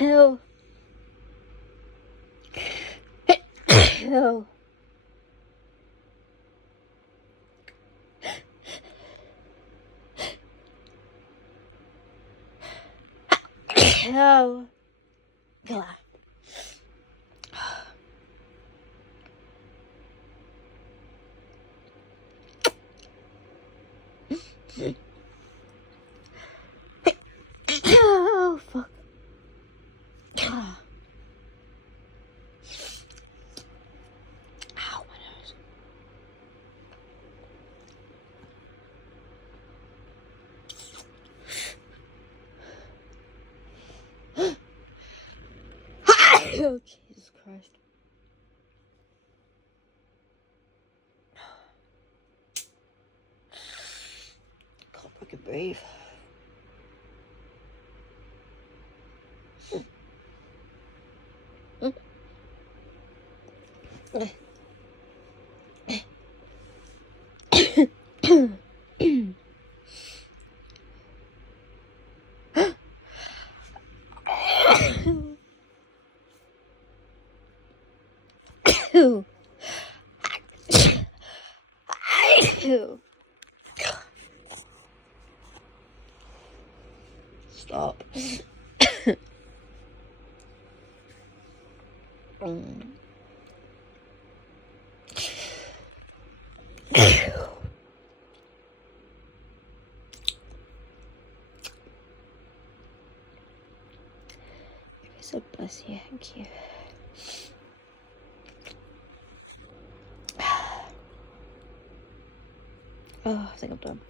Ew. Ew. Ew. God. Oh, fuck. Ow, my nose. Oh, Jesus Christ. Can't fucking breathe. Ew. Ew. Stop. So bless you, thank you. Oh, I think I'm done.